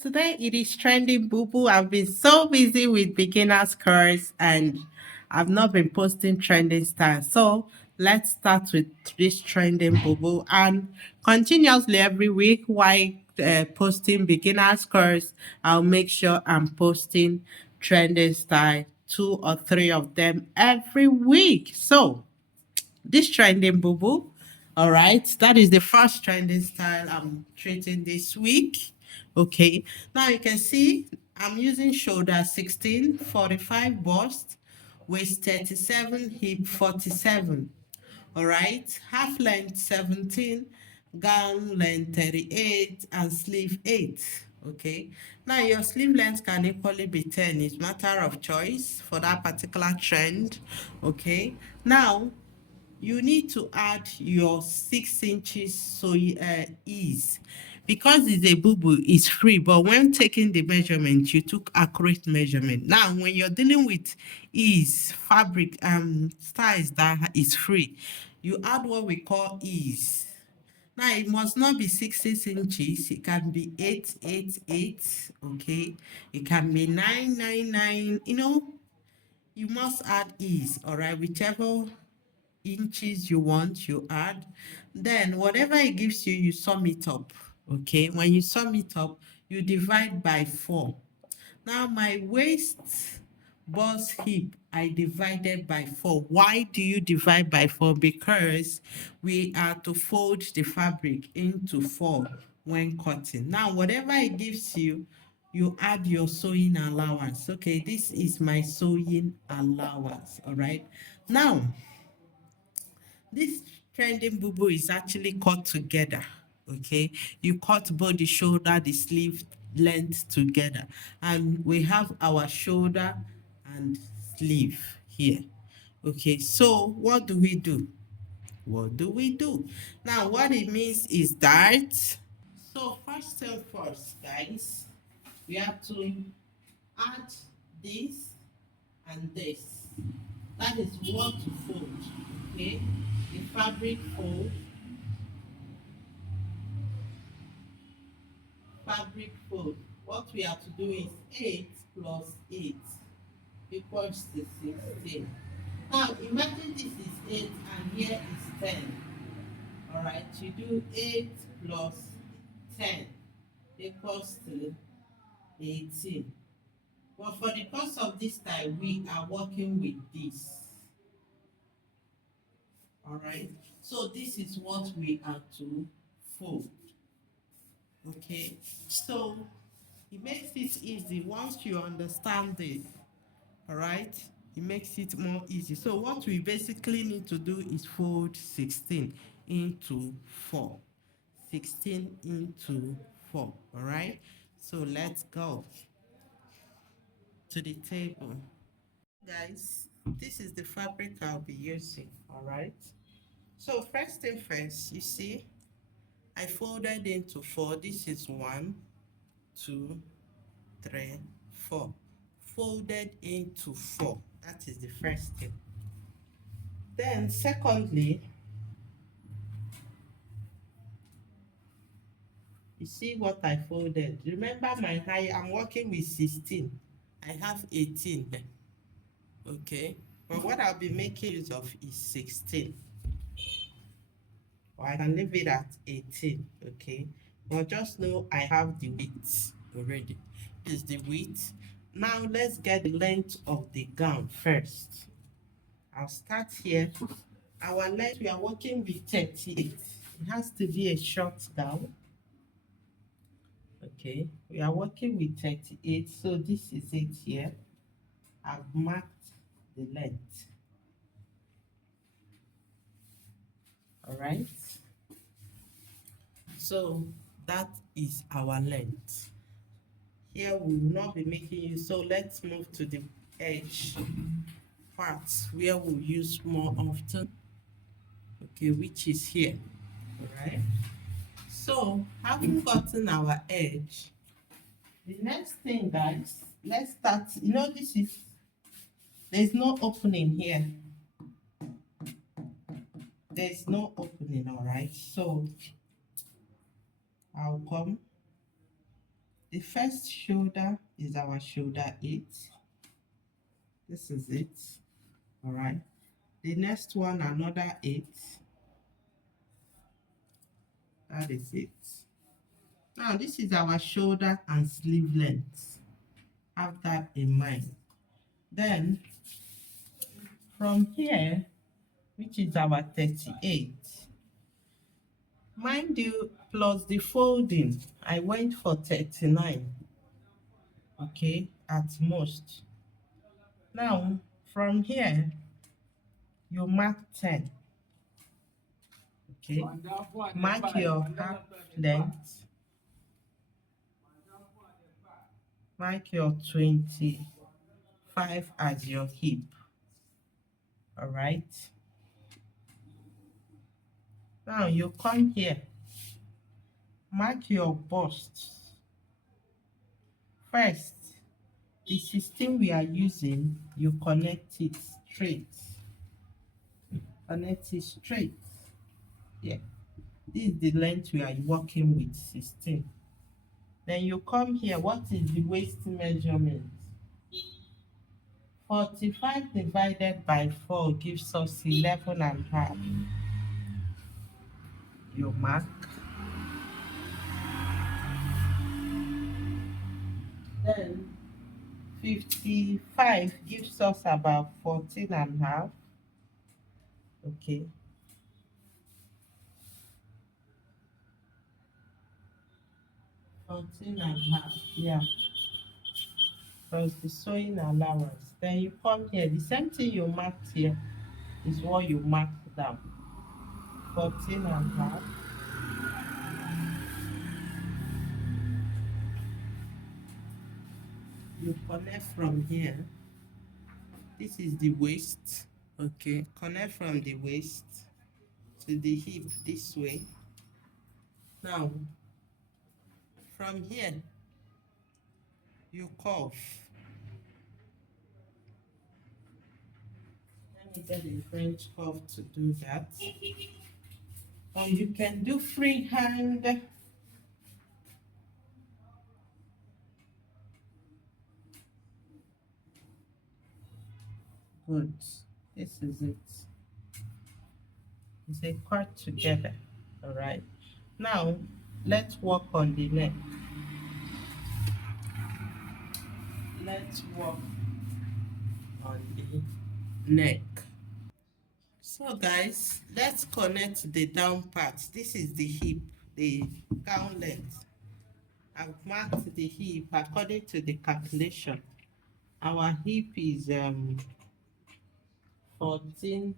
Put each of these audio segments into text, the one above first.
today it is trending Bubu. I've been so busy with beginners course and I've not been posting trending style. So let's start with this trending Bubu and continuously every week while posting beginners course, I'll make sure I'm posting trending style, two or three of them every week. So this trending Bubu. All right, that is the first trending style I'm treating this week. Okay, now you can see I'm using shoulder 16, 45 bust, waist 37, hip 47. All right, half length 17, gown length 38, and sleeve 8. Okay, now your sleeve length can equally be 10. It's matter of choice for that particular trend. Okay, now you need to add your 6 inches so ease because it's a boo it's free, but when taking the measurement you took accurate measurement. Now when you're dealing with ease fabric styles that is free, you add what we call ease. Now it must not be 6 inches, it can be 888. Okay, it can be 999. You must add ease, all right, whichever inches you want, you add. Then whatever it gives you, you sum it up. Okay, when you sum it up, you divide by 4. Now my waist, bust, hip, I divided by 4. Why do you divide by 4? Because we are to fold the fabric into 4 when cutting. Now whatever it gives you, you add your sewing allowance. Okay, this is my sewing allowance. All right, now this trending Bubu is actually cut together. Okay, you cut both the shoulder, the sleeve length together, and we have our shoulder and sleeve here. Okay, so what do we do? What do we do? Now, what it means is that, so first thing first, guys, we have to add this and this. That is what to fold. Okay, the fabric fold, fabric fold. What we have to do is 8 plus 8 equals to 16. Now imagine this is 8 and here is 10. All right, you do 8 plus 10 equals to 18. But for the course of this time, we are working with this. All right, so this is what we are to fold. Okay, so it makes it easy once you understand this. All right, it makes it more easy. So what we basically need to do is fold 16 into 4. 16 into 4. All right, so let's go to the table. Guys, this is the fabric I'll be using. All right, so first thing first, you see I folded into 4. This is 1, 2, 3, 4. Folded into 4. That is the first thing. Then secondly, you see what I folded. Remember my height, I'm working with 16. I have 18 there. Okay, but what I'll be making use of is 16. Or I can leave it at 18. Okay, but just know I have the width already. This is the width. Now let's get the length of the gown first. I'll start here. Our length, we are working with 38. It has to be a short gown. Okay, we are working with 38, so this is it here. I've marked the length. All right, so that is our length. Here we will not be making use, so let's move to the edge parts where we'll use more often. Okay, which is here. All right, so having gotten our edge, the next thing, guys, let's start. This is, there's no opening here. There's no opening, all right? So I'll come The first shoulder is our shoulder 8. This is it. All right. The next one, another 8. That is it. Now, this is our shoulder and sleeve length. Have that in mind. Then, from here, which is our 38, mind you, plus the folding, I went for 39, okay, at most. Now, from here, you mark 10, okay? Mark your half length, mark your 25 as your hip, all right? Now, you come here, mark your bust. First, the 16 we are using, you connect it straight. Connect it straight. Yeah. This is the length we are working with, 16. Then you come here, what is the waist measurement? 45 divided by 4 gives us 11 and a half. You mark. Then 55 gives us about 14 and a half. Okay. 14 and a half, yeah. Plus the sewing allowance. Then you come here, the same thing you marked here is what you marked down. 14 and a half. You connect from here. This is the waist. Okay, connect from the waist to the hip this way. Now, from here, you curve. Let me get a French curve to do that. Or you can do freehand. Good. This is it. It's a cut together. All right. Now, let's work on the neck. Let's work on the neck. So guys, let's connect the down part. This is the hip, the gown length. I've marked the hip according to the calculation. Our hip is 14,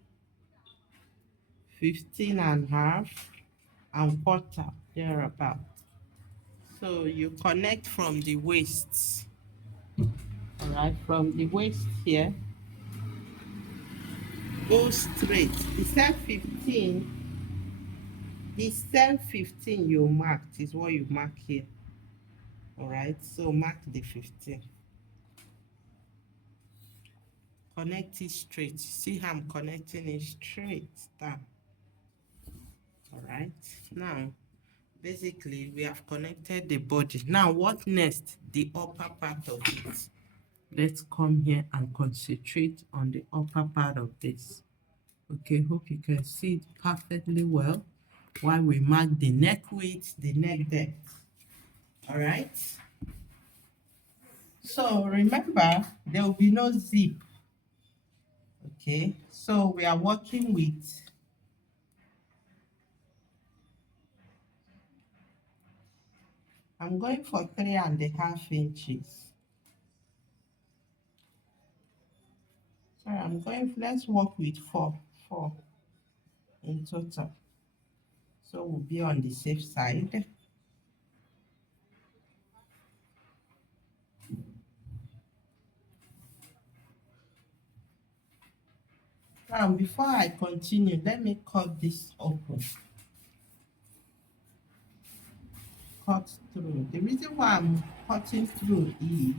15 and a half and quarter, thereabout. So you connect from the waist. All right, from the waist here, go straight. The same 15 you marked is what you mark here. All right, so mark the 15. Connect it straight. See how I'm connecting it straight down. All right, now basically we have connected the body. Now what next? The upper part of it. Let's come here and concentrate on the upper part of this. Okay, hope you can see it perfectly well while we mark the neck width, the neck depth. All right, so remember there will be no zip. Okay, so we are working with I'm going for 3.5 inches. Sorry, let's work with 4 in total. So we'll be on the safe side. Now, before I continue, let me cut this open. Cut through. The reason why I'm cutting through is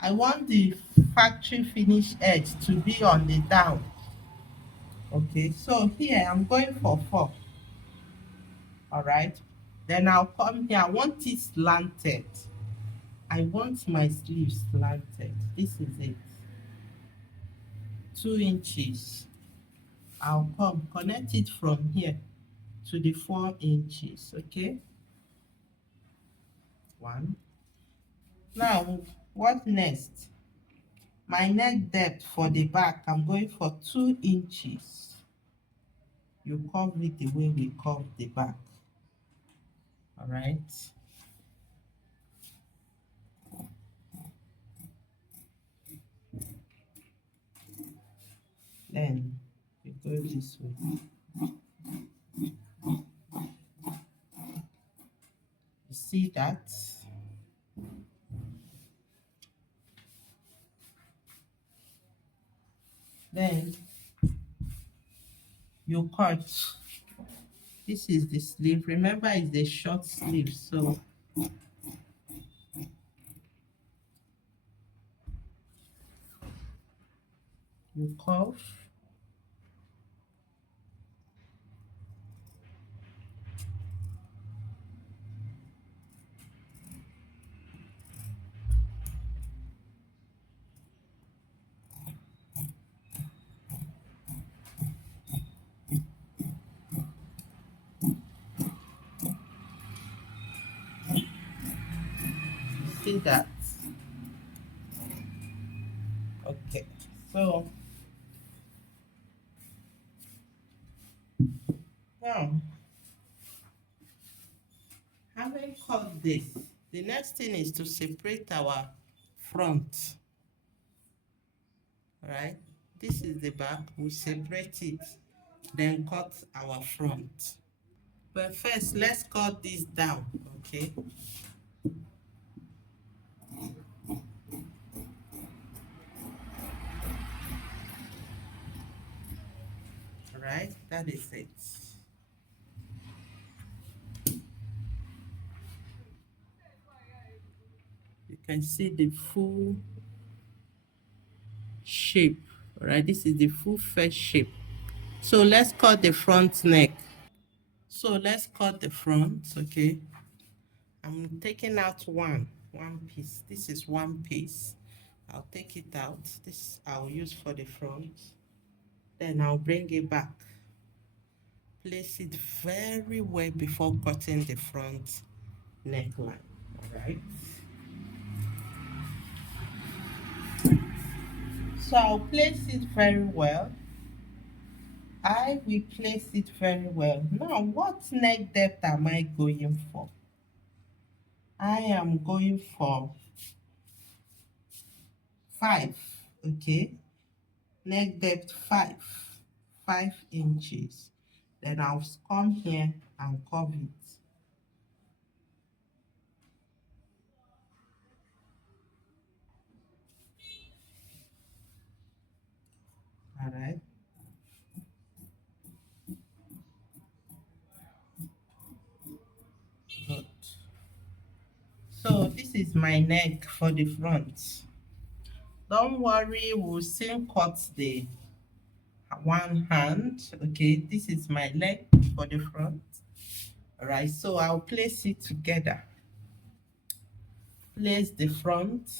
I want the factory finish edge to be on the down. Okay, so here I'm going for 4. All right. Then I'll come here. I want it slanted. I want my sleeve slanted. This is it. 2 inches. I'll come connect it from here to the 4 inches. Okay. One. Now, what next? My neck depth for the back, I'm going for 2 inches. You curve it the way we curve the back. All right. Then you go this way. You see that? Then you cut. This is the sleeve. Remember, it's the short sleeve, so you curve. See that? Okay. So now, having cut this, the next thing is to separate our front. All right. This is the back. We separate it, then cut our front. But first, let's cut this down. Okay. All right. That is it. You can see the full shape. All right. This is the full face shape. So let's cut the front neck. So let's cut the front. Okay. I'm taking out one piece. This is one piece. I'll take it out. This I'll use for the front. Then I'll bring it back. Place it very well before cutting the front neckline. All right. So I'll place it very well. I will place it very well. Now, what neck depth am I going for? I am going for 5. Okay. Neck depth 5 inches. Then I'll come here and curve it. All right. Good. So this is my neck for the front. Don't worry, we'll soon cut the one hand. Okay, this is my leg for the front. All right, so I'll place it together. Place the front.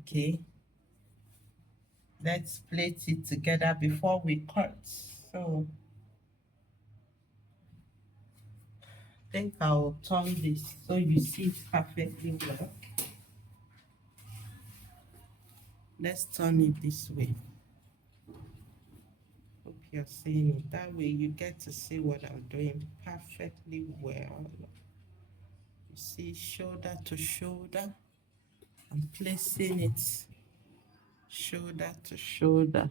Okay, let's place it together before we cut. So I think I'll turn this so you see it perfectly well. Let's turn it this way. Hope you're seeing it. That way you get to see what I'm doing perfectly well. You see, shoulder to shoulder. I'm placing it shoulder to shoulder.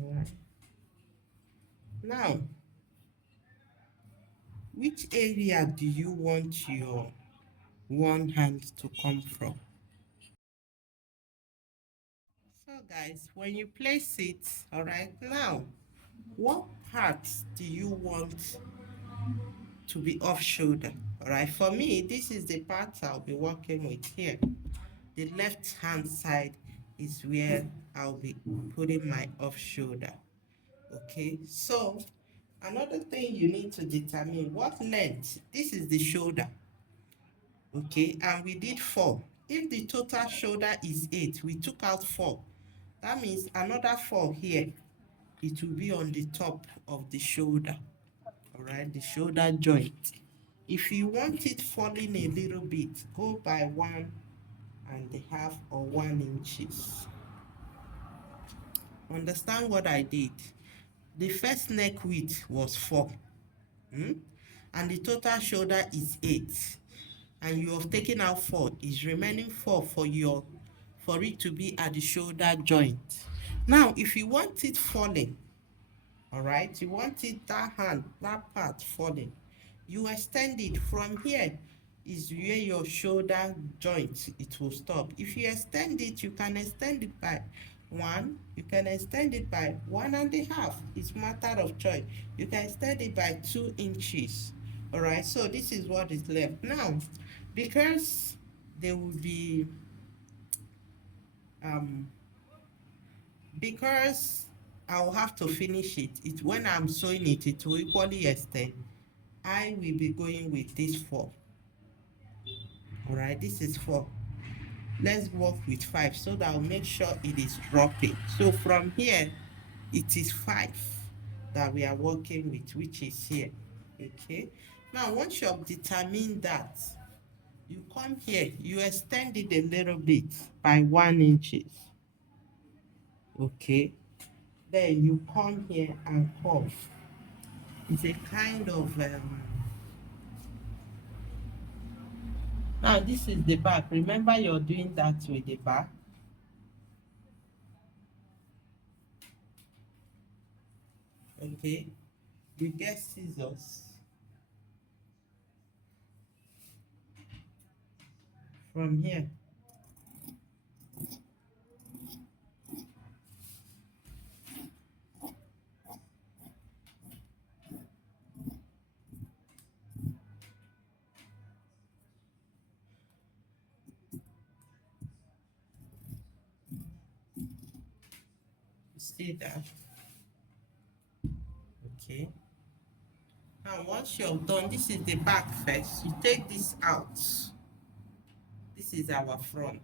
All right. Now, which area do you want your one hand to come from? So guys, when you place it, all right, now, what parts do you want to be off shoulder? All right, for me, this is the part I'll be working with here. The left hand side is where I'll be putting my off shoulder. Okay, so Another thing you need to determine what length. This is the shoulder, okay, and we did 4. If the total shoulder is 8, we took out 4. That means another 4 here. It will be on the top of the shoulder, all right, the shoulder joint. If you want it falling a little bit, go by 1.5 or 1 inches. Understand what I did? The first neck width was 4, and the total shoulder is 8, and you have taken out 4. Is remaining 4 for it to be at the shoulder joint. Now, if you want it falling, all right, you want it that part falling, you extend it from here. Is where your shoulder joint it will stop. If you extend it, you can extend it by 1, you can extend it by 1.5. It's matter of choice. You can extend it by 2 inches. All right, so this is what is left now. Because there will be because I'll have to finish it. When I'm sewing it, it will equally extend. I will be going with this 4. All right, this is 4. Let's work with 5 so that I'll make sure it is dropping. So from here, it is 5 that we are working with, which is here. Okay. Now, once you have determined that, you come here, you extend it a little bit by 1 inches. Okay. Then you come here and curve. It's a kind of now this is the back. Remember, you're doing that with the back. Okay, you get scissors from here. See that? Okay. Now, once you're done, this is the back first. You take this out. This is our front.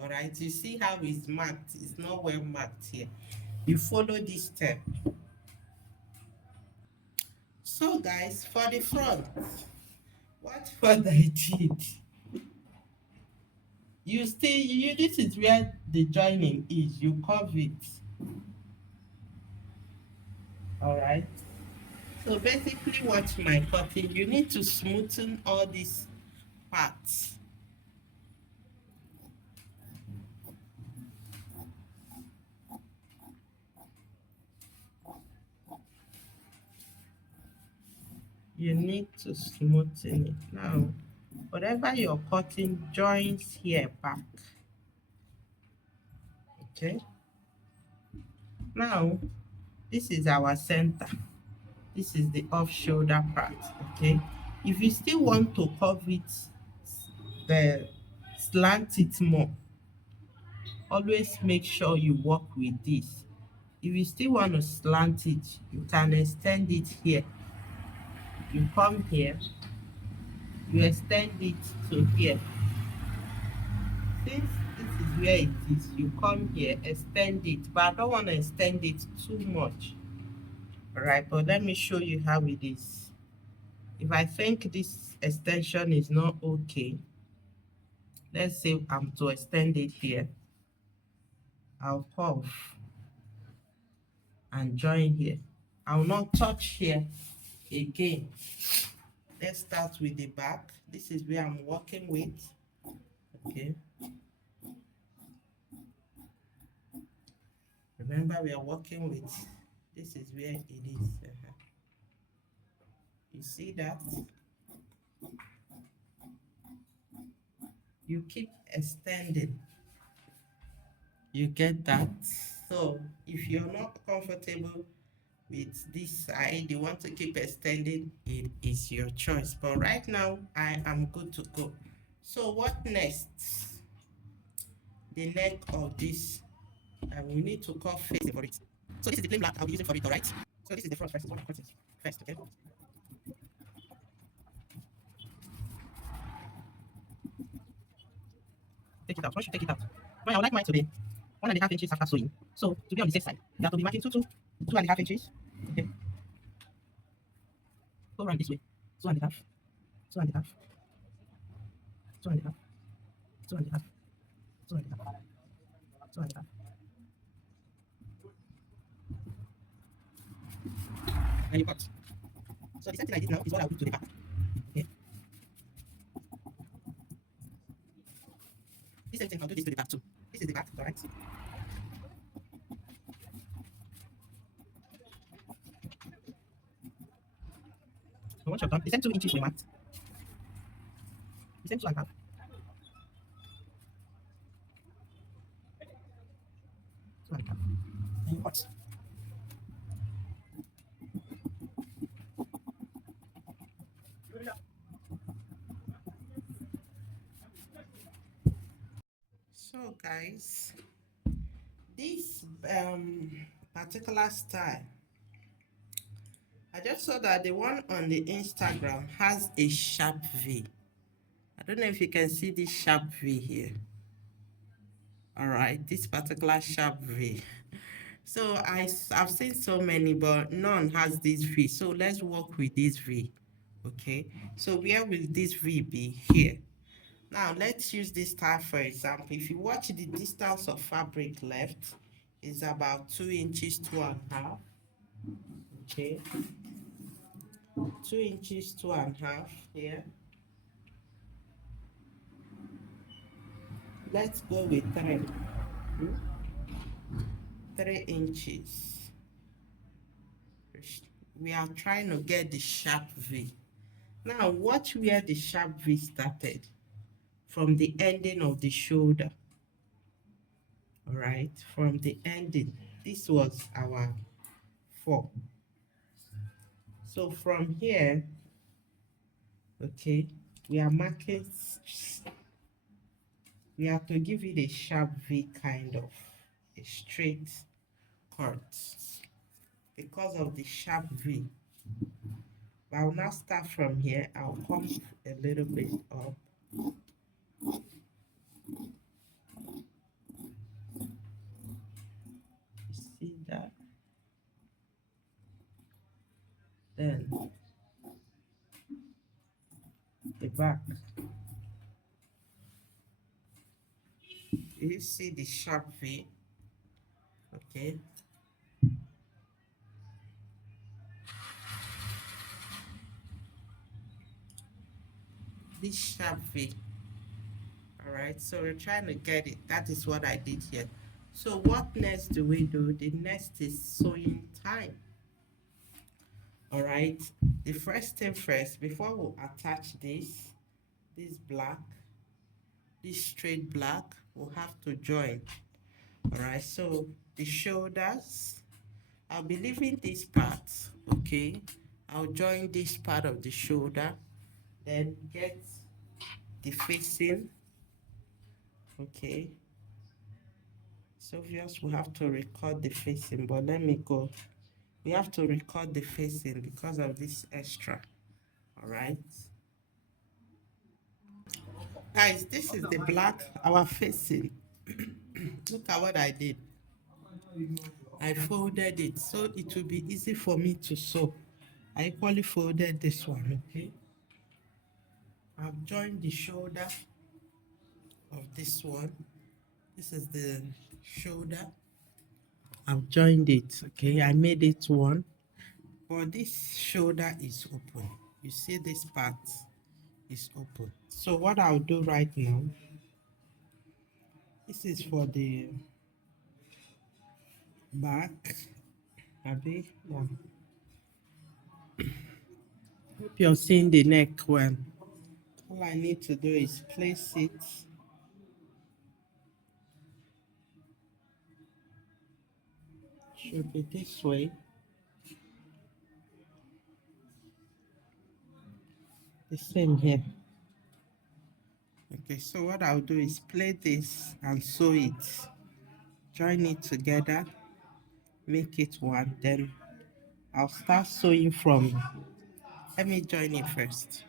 All right. You see how it's marked? It's not well marked here. You follow this step. So, guys, for the front, what I did, this is where the joining is. You curve it. All right. So basically, what my cutting, you need to smoothen all these parts. You need to smoothen it. Now, whatever you're cutting joins here back. Okay. Now, this is our center. This is the off shoulder part. Okay. If you still want to curve it, slant it more, always make sure you work with this. If you still want to slant it, you can extend it here. You come here, you extend it to here. Since this is where it is, you come here, extend it, but I don't want to extend it too much. All right, but let me show you how it is. If I think this extension is not okay, let's say I'm to extend it here, I'll curve and join here. I'll not touch here again. Let's start with the back. This is where I'm working with. Okay. Remember, we are working with, this is where it is. You see that? You keep extending. You get that? So if you're not comfortable with this side, you want to keep extending, it is your choice. But right now, I am good to go. So what next? The neck of this, and we need to cut facing for it. So this is the plain black I'll be using for it, all right? So this is the front first. Is what I cut it first. Okay. Take it out. Once you take it out, now I would like mine to be 1.5 inches after sewing. So to be on the safe side, you have to be marking 2.5 inches. Okay. Go around this way. 2.5. 2.5. 2.5. 2.5. 2.5. 2.5. And you cut. So the same thing I did now is what I'll do to the back. Okay. The same thing I'll do this to the back too. This is the back, alright? So once you're done, the same 2 inches we marked. The same 2.5. 2.5. And you cut. So guys, this particular style, I just saw that the one on the Instagram has a sharp V. I don't know if you can see this sharp V here. All right, this particular sharp V. So I've seen so many, but none has this V. So let's work with this V. Okay, so where will this V be? Here. Now let's use this style for example. If you watch the distance of fabric left is about 2 inches, 2.5. Okay, 2 inches, 2.5 here. Let's go with 3. 3 inches. We are trying to get the sharp V. Now watch where the sharp V started. From the ending of the shoulder. All right, from the ending. This was our 4. So from here, okay, we are marking, we have to give it a sharp V kind of, a straight cut because of the sharp V. I'll now start from here. I'll come a little bit up. See that? Then the back. You see the sharp V? Okay. This sharp V. All right, so we're trying to get it. That is what I did here. So what next do we do? The next is sewing time. All right, the first thing first, before we attach this black, this straight black, we'll have to join. All right, so the shoulders, I'll be leaving this part, okay? I'll join this part of the shoulder, then get the facing, okay? It's obvious we have to record the facing, but let me go. We have to record the facing because of this extra, all right? Guys, this is the black, our facing. Look at what I did. I folded it so it will be easy for me to sew. I equally folded this one, okay? I've joined the shoulder of this one. This is the shoulder. I've joined it, okay? I made it one, but this shoulder is open. You see this part is open. So what I'll do right now, this is for the back. Abby, yeah. Hope you're seeing the neck well. All I need to do is place it. Should be this way. The same here. Okay, so what I'll do is plait this and sew it. Join it together, make it one, then I'll start sewing from, let me join it first.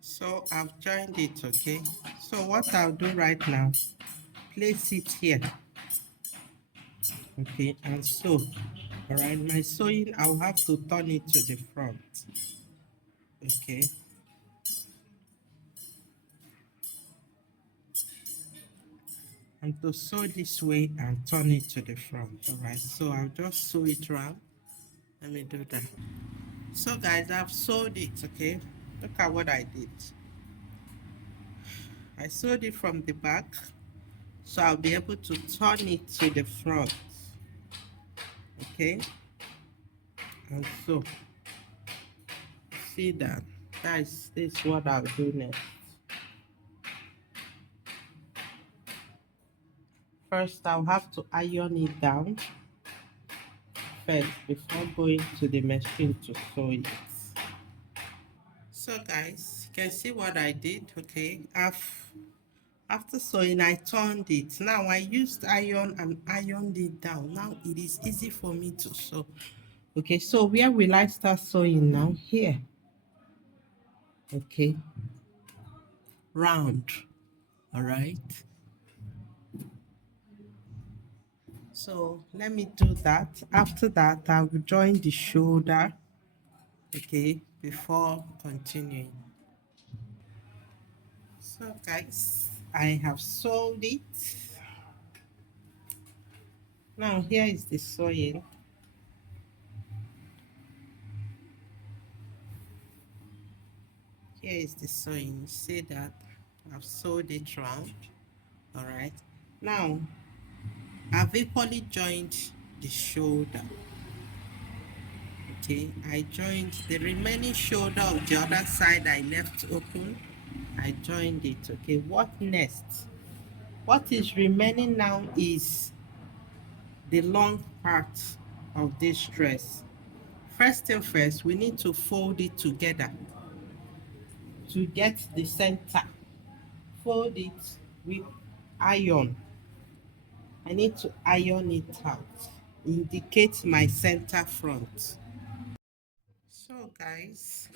So I've joined it, okay? So what I'll do right now, place it here, okay, and sew. All right, my sewing, I'll have to turn it to the front, okay? And to sew this way and turn it to the front, all right? So I'll just sew it around. Let me do that. So guys, I've sewed it, okay? Look at what I did. I sewed it from the back, so I'll be able to turn it to the front, okay? And so, see that? This is what I'll do next. First, I'll have to iron it down first before going to the machine to sew it. So guys, you can see what I did, okay? After sewing, I turned it. Now I used iron and ironed it down. Now it is easy for me to sew. Okay, so where will I start sewing now? Here. Okay. Round. All right. So let me do that. After that, I will join the shoulder. Okay, before continuing. So guys, I have sewed it. Now here is the sewing. Here is the sewing. You see that I've sewed it round. All right. Now I've equally joined the shoulder. Okay, I joined the remaining shoulder of the other side I left open. I joined it. Okay, what next? What is remaining now is the long part of this dress. First thing first, we need to fold it together to get the center. Fold it with iron. I need to iron it out. Indicate my center front. So guys,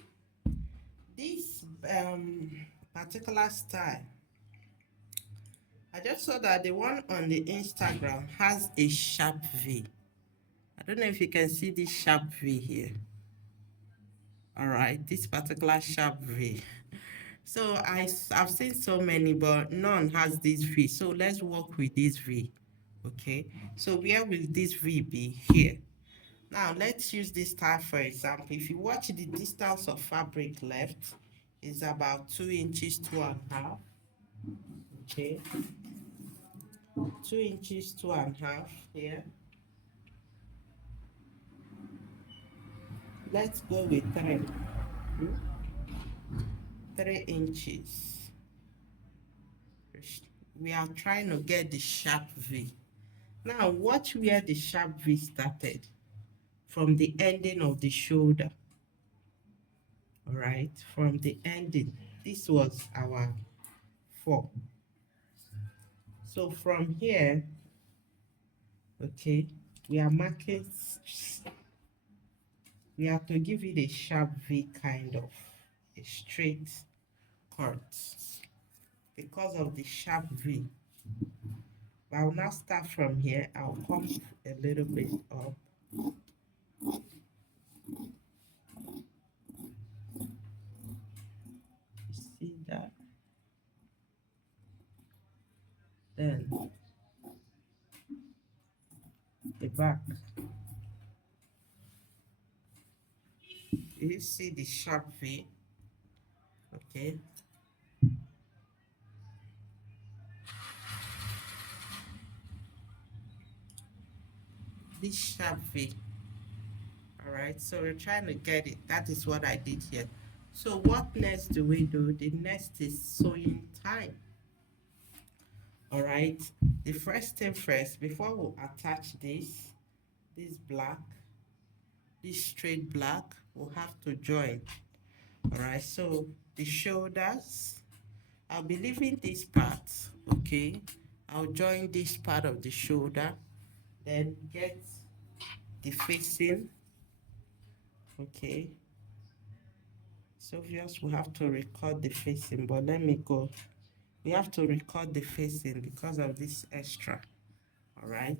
this particular style, I just saw that the one on the Instagram has a sharp V. I don't know if you can see this sharp V here. All right, this particular sharp V. So I've seen so many, but none has this V. So let's work with this V. Okay, so where will this V be? Here. Now let's use this style for example. If you watch the distance of fabric left is about 2 inches, 2.5. Okay, 2 inches, 2.5 here. Let's go with 3. 3 inches. We are trying to get the sharp V. Now watch where the sharp V started. From the ending of the shoulder. All right, from the ending. This was our 4. So from here, okay, we are marking, we have to give it a sharp V kind of, a straight cut because of the sharp V. I'll now start from here. I'll come a little bit up. You see that? Then the back. You see the sharp V? Okay. This sharp V. All right, so we're trying to get it. That is what I did here. So what next do we do? The next is sewing time. All right, the first thing first, before we attach this black, this straight black, we'll have to join. All right, so the shoulders, I'll be leaving this part, okay? I'll join this part of the shoulder, then get the facing. Okay, it's obvious we have to record the facing, but let me go. We have to record the facing because of this extra. All right,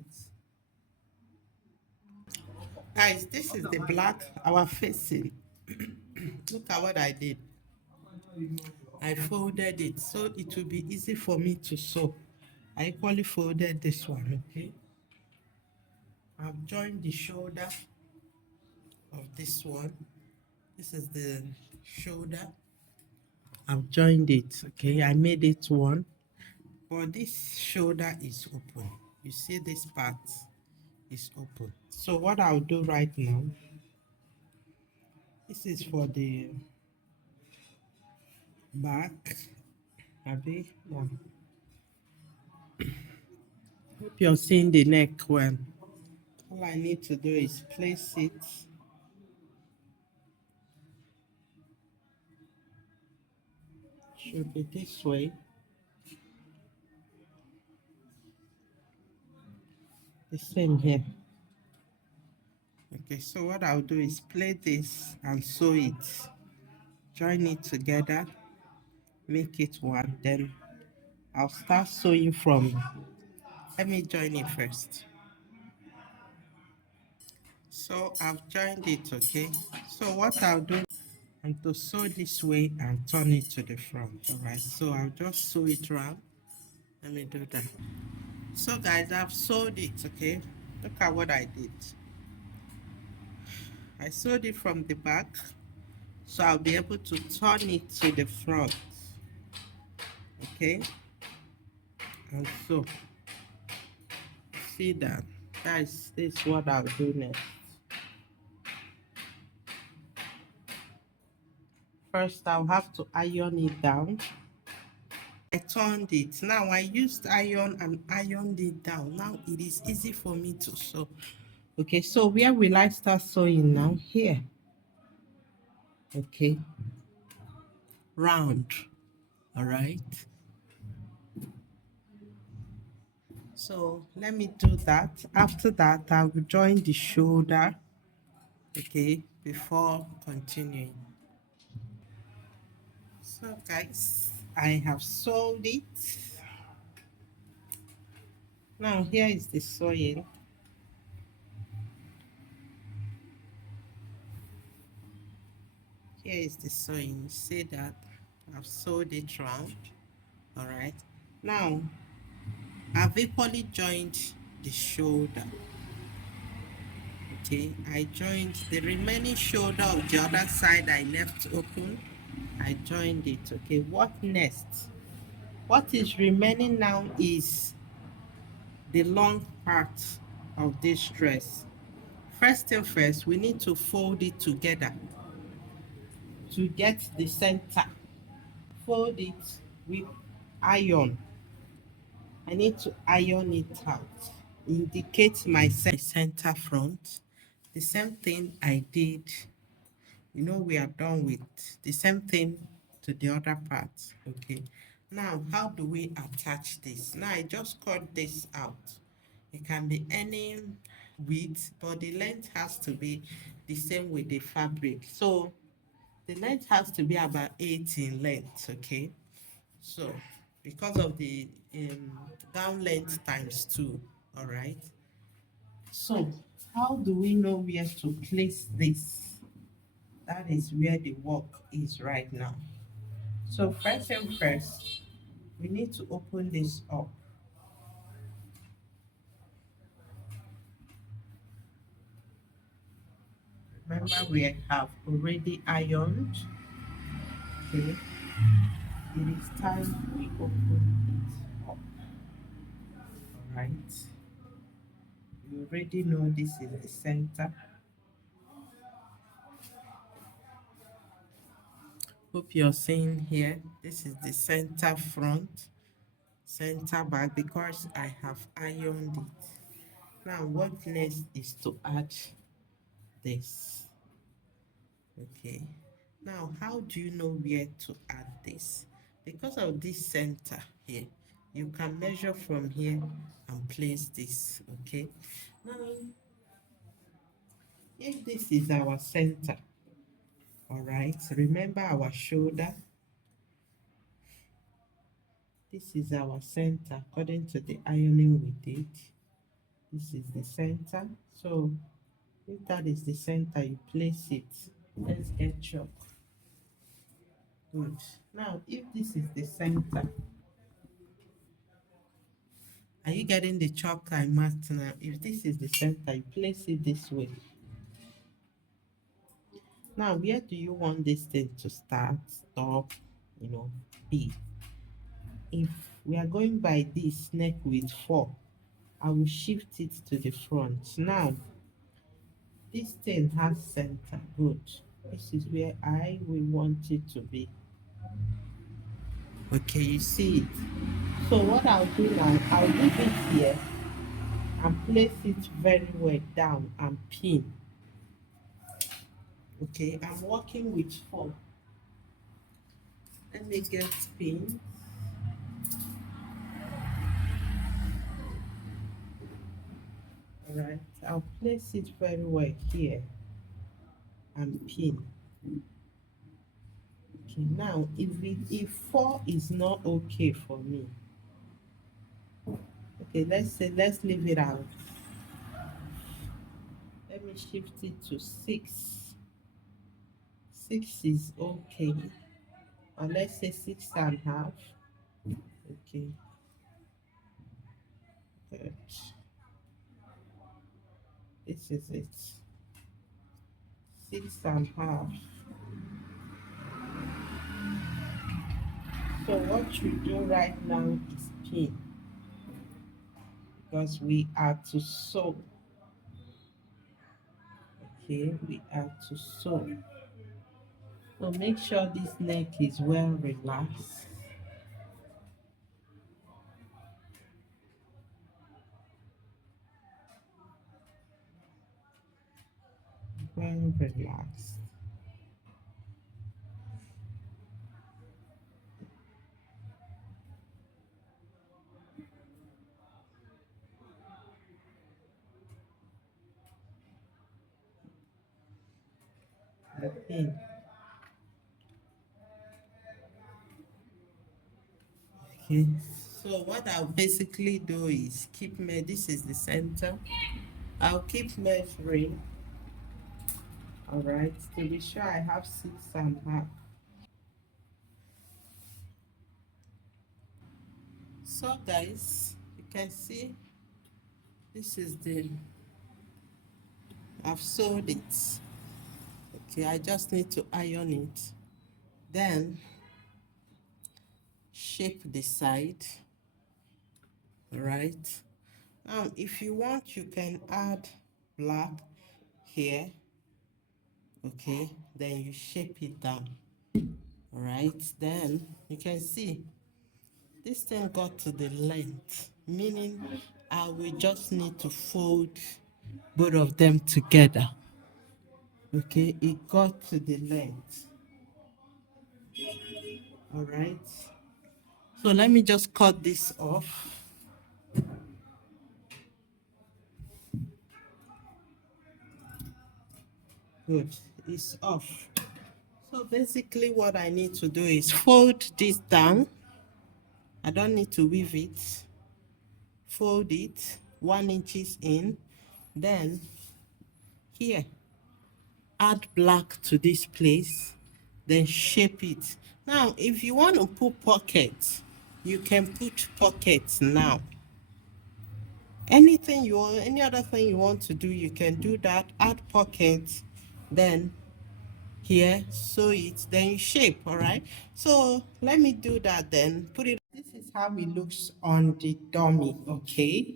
guys, this is the black our facing. Look at what I did. I folded it so it will be easy for me to sew. I equally folded this one. Okay, I've joined the shoulder of this one. This is the shoulder. I've joined it. Okay, I made it one, but this shoulder is open. You see this part is open. So what I'll do right now, this is for the back. Abby, yeah. Hope you're seeing the neck well. All I need to do is place it. Should be this way. The same here. Okay, so what I'll do is plait this and sew it. Join it together, make it one. Then I'll start sewing from. Let me join it first. So I've joined it, okay? So what I'll do is to sew this way and turn it to the front, all right? So I'll just sew it round. Let me do that. So guys, I've sewed it, okay? Look at what I did. I sewed it from the back, so I'll be able to turn it to the front, okay? And so, see that? Guys, this is what I'll do next. First, I'll have to iron it down. I turned it. Now I used iron and ironed it down. Now it is easy for me to sew. Okay, so where will I start sewing now? Here. Okay. Round. All right. So let me do that. After that, I will join the shoulder. Okay, before continuing. So guys, I have sewed it. Now here is the sewing. Here is the sewing. You see that I've sewed it round. All right. Now I've equally joined the shoulder. Okay, I joined the remaining shoulder of the other side I left open. I joined it. Okay, what next? What is remaining now is the long part of this dress. First thing first, we need to fold it together to get the center. Fold it with iron. I need to iron it out. Indicate my center front. The same thing I did, we are done with the same thing to the other part. Okay. Now, how do we attach this? Now, I just cut this out. It can be any width, but the length has to be the same with the fabric. So, the length has to be about 8 in length, okay? So, because of the gown length times 2, all right? So, how do we know where to place this? That is where the work is right now. So, first and first, we need to open this up. Remember, we have already ironed. Okay, it is time we open it up. All right. You already know this is the center. Hope you're seeing here. This is the center front, center back, because I have ironed it. Now, what next is to add this. Okay. Now, how do you know where to add this? Because of this center here, you can measure from here and place this. Okay. Now, If this is our center, all right, remember our shoulder. This is our center according to the ironing we did. This is the center. So if that is the center, you place it. Let's get chalk. Good. Now, if this is the center, are you getting the chalk I marked now? If this is the center, you place it this way. Now, where do you want this thing to start, stop, be? If we are going by this neck width 4, I will shift it to the front. Now, this thing has center. Good. This is where I will want it to be. Okay, you see it. So what I'll do now, I'll leave it here and place it very well down and pin. Okay, I'm working with 4. Let me get pin. All right, I'll place it very well here and pin. Okay, now if 4 is not okay for me, okay, let's leave it out. Let me shift it to 6. 6 is okay, or let's say 6.5. Okay, good. This is it. 6.5. So what you do right now is pin, because we are to sew. Okay, we are to sew. So make sure this neck is well relaxed. Well relaxed. The pin. Okay. So what I'll basically do is this is the center. I'll keep measuring. All right, to be sure I have 6.5. So guys, you can see this is I've sewed it. Okay, I just need to iron it. Then shape the side. All right. Now, if you want, you can add black here. Okay, then you shape it down. All right, then you can see this thing got to the length, meaning I will just need to fold both of them together. Okay, it got to the length. All right, so let me just cut this off. Good, it's off. So basically what I need to do is fold this down. I don't need to weave it. Fold it 1 inch in, then here add black to this place, then shape it. Now if you want to put pockets, you can put pockets now. Anything you want, any other thing you want to do, you can do that. Add pockets, then here sew it, then you shape. All right, so let me do that. Then put it. This is how it looks on the dummy. Okay,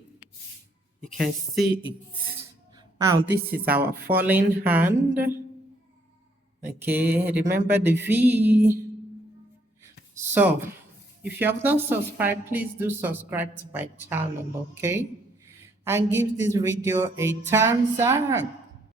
you can see it. Now this is our falling hand. Okay, remember the V. So if you have not subscribed, please do subscribe to my channel. Okay, and give this video a thumbs up.